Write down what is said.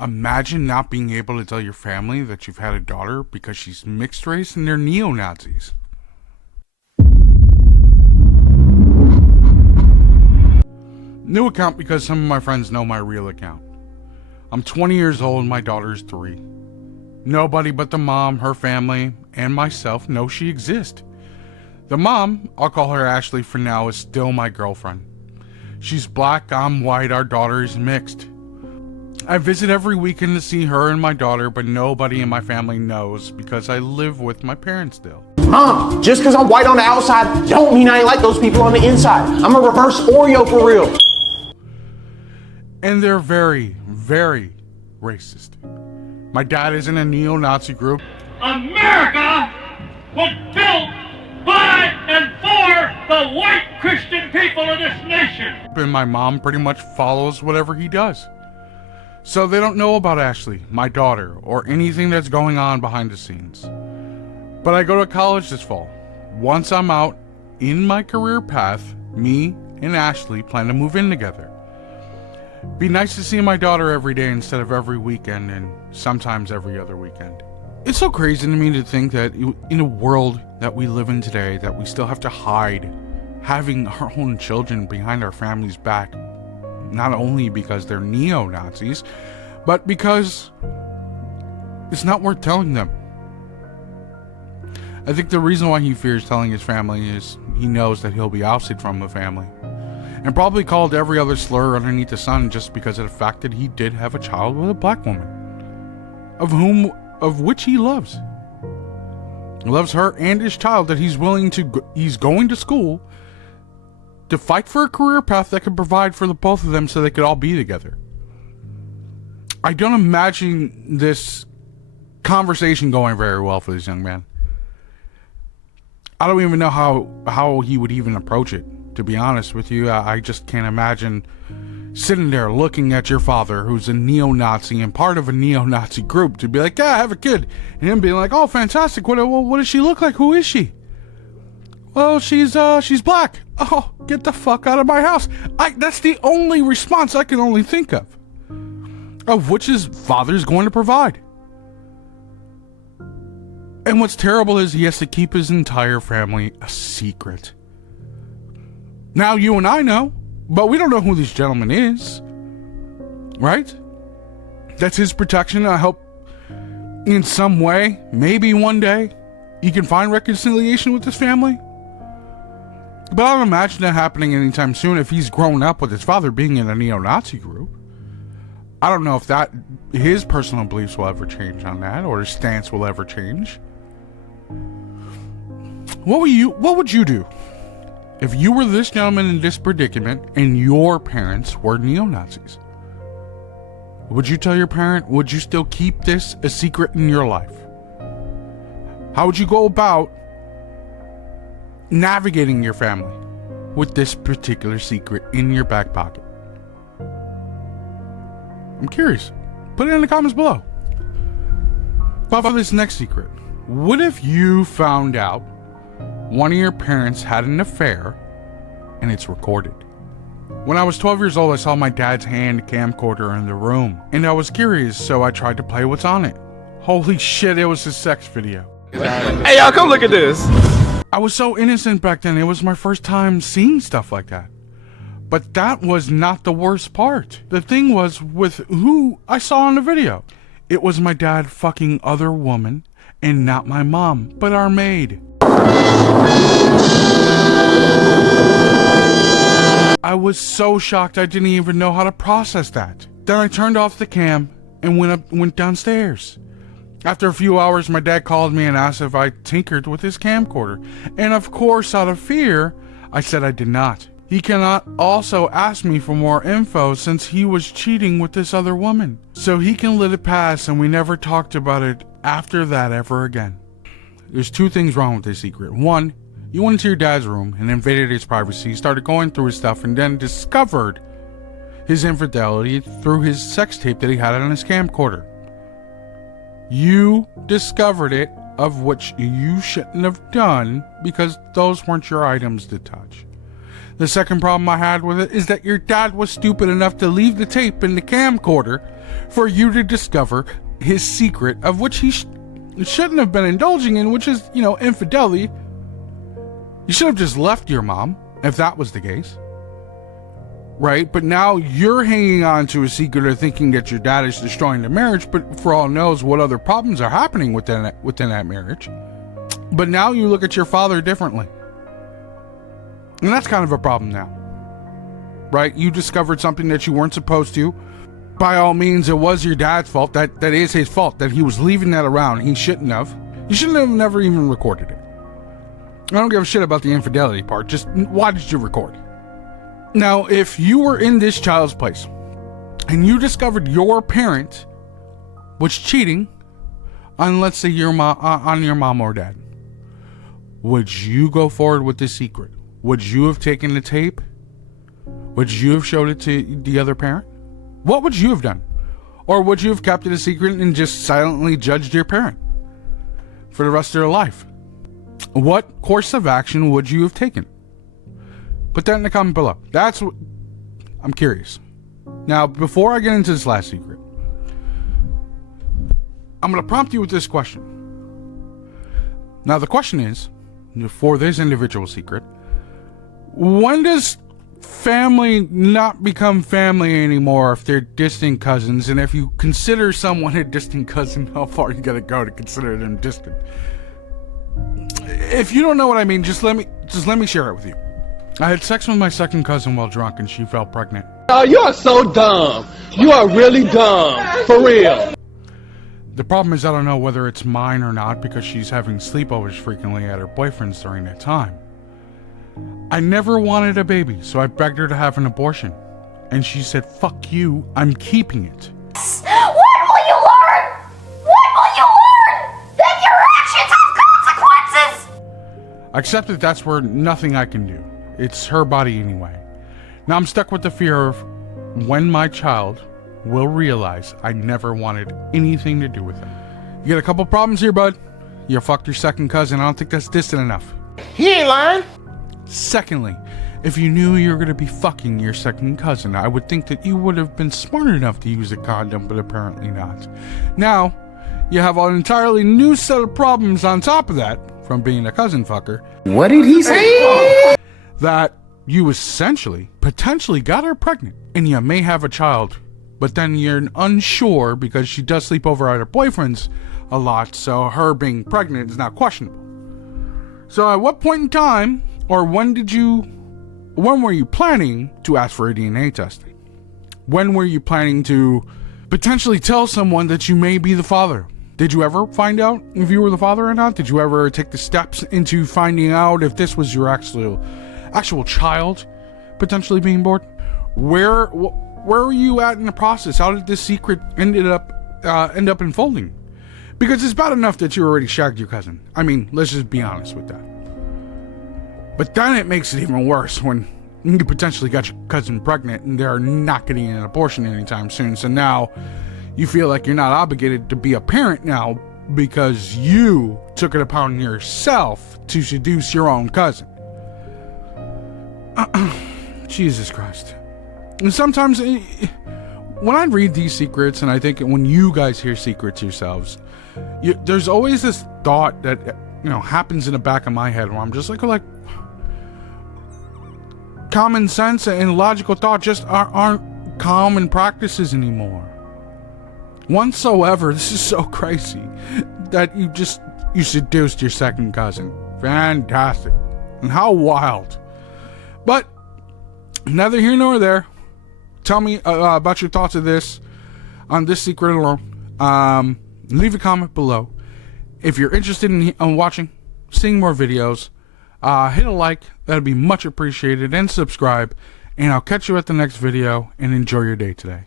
Imagine not being able to tell your family that you've had a daughter because she's mixed race and they're neo-Nazis. New account because some of my friends know my real account. I'm 20 years old and my daughter's 3. Nobody but the mom, her family, and myself know she exists. The mom, I'll call her Ashley for now, is still my girlfriend. She's black, I'm white, our daughter is mixed. I visit every weekend to see her and my daughter, but nobody in my family knows because I live with my parents still. Mom, just because I'm white on the outside, don't mean I ain't like those people on the inside. I'm a reverse Oreo for real. And they're very, very racist. My dad is in a neo-Nazi group. America was built by and for the white Christian people of this nation. And my mom pretty much follows whatever he does. So they don't know about Ashley, my daughter, or anything that's going on behind the scenes. But I go to college this fall. Once I'm out in my career path, me and Ashley plan to move in together. Be nice to see my daughter every day instead of every weekend and sometimes every other weekend. It's so crazy to me to think that in a world that we live in today, that we still have to hide having our own children behind our family's back, not only because they're neo-Nazis, but because it's not worth telling them. I think the reason why he fears telling his family is he knows that he'll be ousted from the family. And probably called every other slur underneath the sun just because of the fact that he did have a child with a black woman, of which he loves. He loves her and his child, that he's going to school to fight for a career path that could provide for the both of them so they could all be together. I don't imagine this conversation going very well for this young man. I don't even know how he would even approach it. To be honest with you, I just can't imagine sitting there looking at your father, who's a neo-Nazi and part of a neo-Nazi group, to be like, yeah, I have a kid. And him being like, oh, fantastic. What does she look like? Who is she? Well, she's black. Oh, get the fuck out of my house. That's the only response I can only think of which his father's going to provide. And what's terrible is he has to keep his entire family a secret. Now you and I know, but we don't know who this gentleman is, right? That's his protection. I hope in some way, maybe one day, he can find reconciliation with his family. But I don't imagine that happening anytime soon if he's grown up with his father being in a neo-Nazi group. I don't know if his personal beliefs will ever change on that, or his stance will ever change. What would you do if you were this gentleman in this predicament and your parents were neo-Nazis? Would you tell your parent? Would you still keep this a secret in your life? How would you go about navigating your family with this particular secret in your back pocket? I'm curious. Put it in the comments below. But for this next secret, what if you found out one of your parents had an affair and it's recorded? When I was 12 years old, I saw my dad's hand camcorder in the room, and I was curious, so I tried to play what's on it. Holy shit, it was a sex video. Hey y'all, come look at this. I was so innocent back then. It was my first time seeing stuff like that. But that was not the worst part. The thing was with who I saw on the video. It was my dad fucking other woman, and not my mom, but our maid. I was so shocked I didn't even know how to process that. Then I turned off the cam and went downstairs. After a few hours, my dad called me and asked if I tinkered with his camcorder. And of course, out of fear, I said I did not. He cannot also ask me for more info since he was cheating with this other woman. So he can let it pass, and we never talked about it after that ever again. There's two things wrong with this secret. One, you went into your dad's room and invaded his privacy, started going through his stuff, and then discovered his infidelity through his sex tape that he had on his camcorder. You discovered it, of which you shouldn't have done, because those weren't your items to touch. The second problem I had with it is that your dad was stupid enough to leave the tape in the camcorder for you to discover his secret, of which he shouldn't have been indulging in, which is, infidelity. You should have just left your mom, if that was the case. Right? But now you're hanging on to a secret or thinking that your dad is destroying the marriage, but for all knows what other problems are happening within that marriage. But now you look at your father differently. And that's kind of a problem now. Right? You discovered something that you weren't supposed to. By all means, it was your dad's fault. That is his fault, that he was leaving that around. He shouldn't have. You shouldn't have never even recorded it. I don't give a shit about the infidelity part. Just, why did you record? Now, if you were in this child's place and you discovered your parent was cheating on, let's say, on your mom or dad, would you go forward with the secret? Would you have taken the tape? Would you have showed it to the other parent? What would you have done? Or would you have kept it a secret and just silently judged your parent for the rest of their life? What course of action would you have taken? Put that in the comment below. That's what I'm curious. Now, before I get into this last secret, I'm going to prompt you with this question. Now, the question is, for this individual secret, when does family not become family anymore if they're distant cousins? And if you consider someone a distant cousin, how far you gotta go to consider them distant? If you don't know what I mean, just let me share it with you. I had sex with my second cousin while drunk and she fell pregnant. Oh, you are so dumb. You are really dumb. For real. The problem is I don't know whether it's mine or not because she's having sleepovers frequently at her boyfriend's during that time. I never wanted a baby, so I begged her to have an abortion. And she said, fuck you, I'm keeping it. What will you learn? What will you learn? That your actions have consequences! Except that that's where nothing I can do. It's her body anyway. Now I'm stuck with the fear of when my child will realize I never wanted anything to do with him. You got a couple problems here, bud. You fucked your second cousin. I don't think that's distant enough. He ain't lying. Secondly, if you knew you were going to be fucking your second cousin, I would think that you would have been smart enough to use a condom, but apparently not. Now, you have an entirely new set of problems on top of that, from being a cousin fucker. What did he say? That you essentially, potentially got her pregnant, and you may have a child, but then you're unsure because she does sleep over at her boyfriend's a lot, so her being pregnant is not questionable. So at what point in time, or when were you planning to ask for a DNA testing? When were you planning to potentially tell someone that you may be the father? Did you ever find out if you were the father or not? Did you ever take the steps into finding out if this was your actual child potentially being born? Where were you at in the process? How did this secret end up unfolding? Because it's bad enough that you already shagged your cousin. I mean, let's just be honest with that. But then it makes it even worse when you potentially got your cousin pregnant and they're not getting an abortion anytime soon. So now you feel like you're not obligated to be a parent now because you took it upon yourself to seduce your own cousin. Jesus Christ. And sometimes when I read these secrets, and I think when you guys hear secrets yourselves, there's always this thought that happens in the back of my head where I'm just like common sense and logical thought just aren't common practices anymore. Whatsoever, this is so crazy that you seduced your second cousin. Fantastic. And how wild. But neither here nor there. Tell me about your thoughts of this on this secret alone. Leave a comment below. If you're interested in watching, seeing more videos, hit a like. That'd be much appreciated. And subscribe. And I'll catch you at the next video. And enjoy your day today.